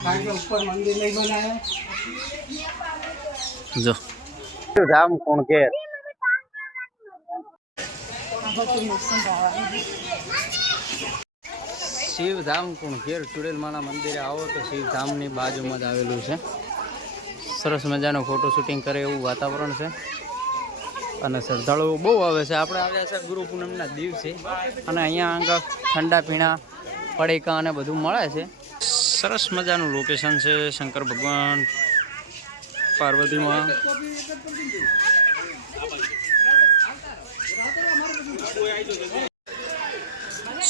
ऊपर मंदिर नहीं बनाया जो धाम कोण के શિવધામ કુણઘેર ચુડેલમાના મંદિરે આવો તો શિવધામની બાજુમાં જ આવેલું છે. સરસ મજાનો ફોટો શૂટિંગ કરે એવું વાતાવરણ છે અને શ્રદ્ધાળુઓ બહુ આવે છે. આપણે આવ્યા છે ગુરુ પૂનમના દિવસે અને અહીંયા આગળ ઠંડા પીણા પડીકા અને બધું મળે છે. સરસ મજાનું લોકેશન છે. શંકર ભગવાન પાર્વતીમાં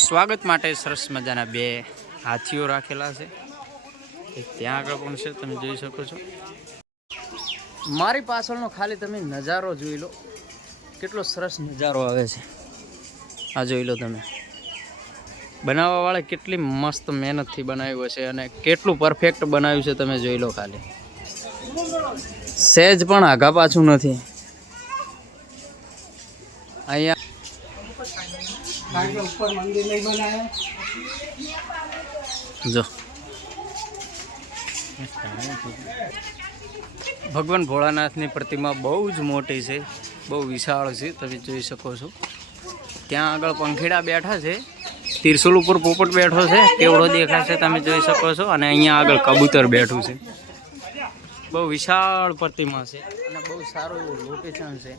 સ્વાગત માટે સરસ મજાના બે હાથીઓ રાખેલા છે. ત્યાં આગળ પણ છે, તમે જોઈ શકો છો. મારી પાછળનો ખાલી તમે નજારો જોઈ લો, કેટલો સરસ નજારો આવે છે. આ જોઈ લો તમે. બનાવવાવાળા કેટલી મસ્ત મહેનતથી બનાવ્યું છે અને કેટલું પરફેક્ટ બનાવ્યું છે તમે જોઈ લો. ખાલી સહેજ પણ આઘા પાછું નથી. અહીંયા ऊपर मंदिर नहीं बनाया जो ભગવાન ભોળાનાથની પ્રતિમા બહુ જ મોટી છે, બહુ વિશાળ છે. તમે જોઈ શકો છો. ત્યાં આગળ પંખીડા બેઠા છે, તિરસુલ ઉપર પોપટ બેઠો છે, કેવડો દેખાશે તમે જોઈ શકો છો. અને અહીંયા આગળ કબૂતર બેઠું છે. બહુ વિશાળ પ્રતિમા છે અને બહુ સારું એવું લોકેશન છે.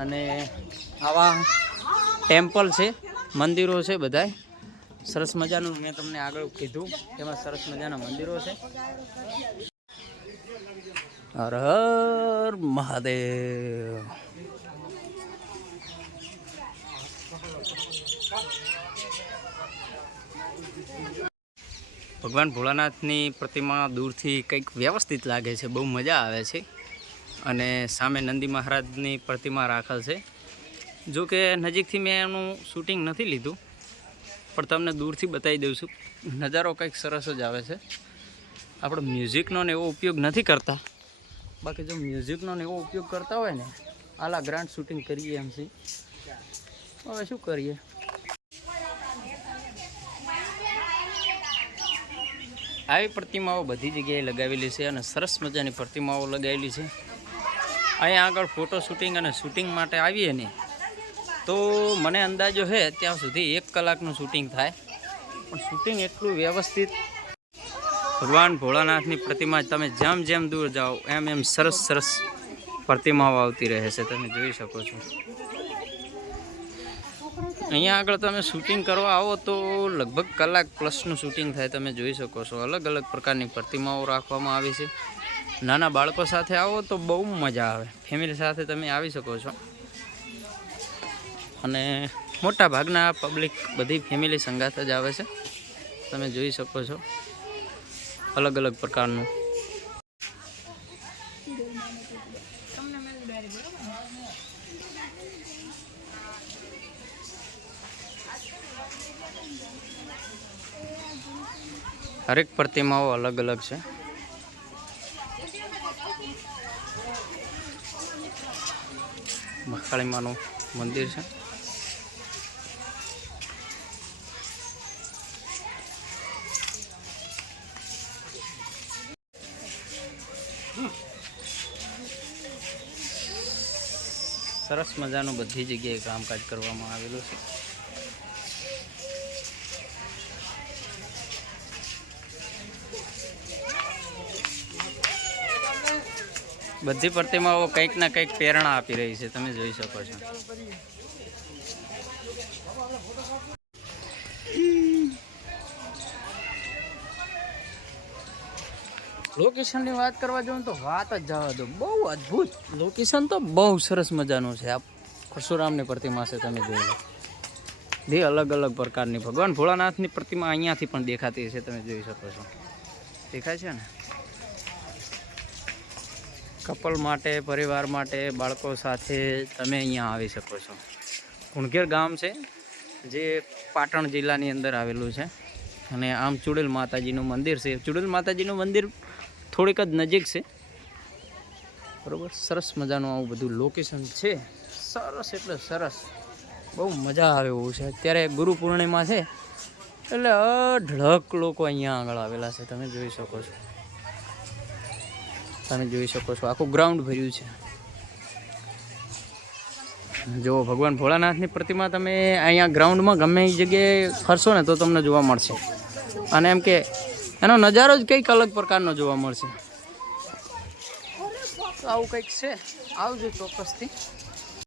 અને આવા ટેમ્પલ છે, મંદિરો છે બધાય સરસ મજાનું. મેં તમને આગળ કીધું એમાં સરસ મજાના મંદિરો છે. હર હર મહાદેવ. ભગવાન ભોળાનાથની પ્રતિમા દૂરથી કંઈક વ્યવસ્થિત લાગે છે, બહુ મજા આવે છે. અને સામે નંદી મહારાજની પ્રતિમા રાખેલ છે. જો કે નજીકથી મેં એનું શૂટિંગ નથી લીધું, પણ તમને દૂરથી બતાવી દઉં છું. નજારો કંઈક સરસ જ આવે છે. આપણે મ્યુઝિકનો ને એવો ઉપયોગ નથી કરતા, બાકી જો મ્યુઝિકનો ને એવો ઉપયોગ કરતા હોય ને આલા ગ્રાન્ડ શૂટિંગ કરીએ એમ છે. હવે શું કરીએ. આવી પ્રતિમાઓ બધી જગ્યાએ લગાવેલી છે અને સરસ મજાની પ્રતિમાઓ લગાવેલી છે. અહીંયા આગળ ફોટો શૂટિંગ અને શૂટિંગ માટે આવીએ ને તો મને અંદાજો છે ત્યાં સુધી 1 કલાકનું શૂટિંગ થાય, પણ શૂટિંગ એટલું વ્યવસ્થિત. ભગવાન ભોળાનાથની પ્રતિમા તમે જેમ જેમ દૂર જાઓ એમ એમ સરસ સરસ પ્રતિમાઓ આવતી રહે છે. તમે જોઈ શકો છો. અહીંયા આગળ તમે શૂટિંગ કરવા આવો તો લગભગ કલાક પ્લસનું શૂટિંગ થાય. તમે જોઈ શકો છો. અલગ અલગ પ્રકારની પ્રતિમાઓ રાખવામાં આવી છે. નાના બાળકો સાથે આવો તો બહુ મજા આવે. ફેમિલી સાથે તમે આવી શકો છો. અને મોટા ભાગના પબ્લિક બધી ફેમિલી સંગાથ જ આવે છે. તમે જોઈ શકો છો. અલગ અલગ પ્રકારનું હરેક પ્રતિમાઓ અલગ અલગ છે. મહાકાળી માનું મંદિર છે. સરસ મજાનું બધી જગ્યાએ કામકાજ કરવામાં આવેલું છે. બધી પ્રતિમાઓ કંઈક ના કંઈક પ્રેરણા આપી રહી છે. તમે જોઈ શકો છો. લોકેશનની વાત કરવા જાઉં તો વાત જ જવા દો. બહુ અદ્ભુત લોકેશન તો બહુ સરસ મજાનું છે. આ પરશુરામની પ્રતિમા છે, તમે જોઈ લો. બે અલગ અલગ પ્રકારની ભગવાન ભોળાનાથની પ્રતિમા અહીંયાથી પણ દેખાતી છે. તમે જોઈ શકો છો. દેખાય છે ને. કપલ માટે, પરિવાર માટે, બાળકો સાથે તમે અહીંયા આવી શકો છો. કુણઘેર ગામ છે જે પાટણ જિલ્લાની અંદર આવેલું છે. અને આમ ચુડેલ માતાજીનું મંદિર છે. ચુડેલ માતાજીનું મંદિર થોડીક જ નજીક છે, બરાબર. સરસ મજાનું આવું બધું લોકેશન છે. સરસ એટલે સરસ, બહુ મજા આવે એવું છે. અત્યારે ગુરુ પૂર્ણિમા છે એટલે અઢળક લોકો અહીંયા આગળ આવેલા છે, તમે જોઈ શકો છો. તમે જોઈ શકો છો આખું ગ્રાઉન્ડ ભર્યું છે. જો ભગવાન ભોળાનાથની પ્રતિમા તમે અહીંયા ગ્રાઉન્ડમાં ગમે એ જગ્યાએ ફરશો ને તો તમને જોવા મળશે. અને એમ કે એનો નજારો જ કંઈક અલગ પ્રકારનો જોવા મળશે. તો આવું કંઈક છે, આવજો ચોક્કસથી.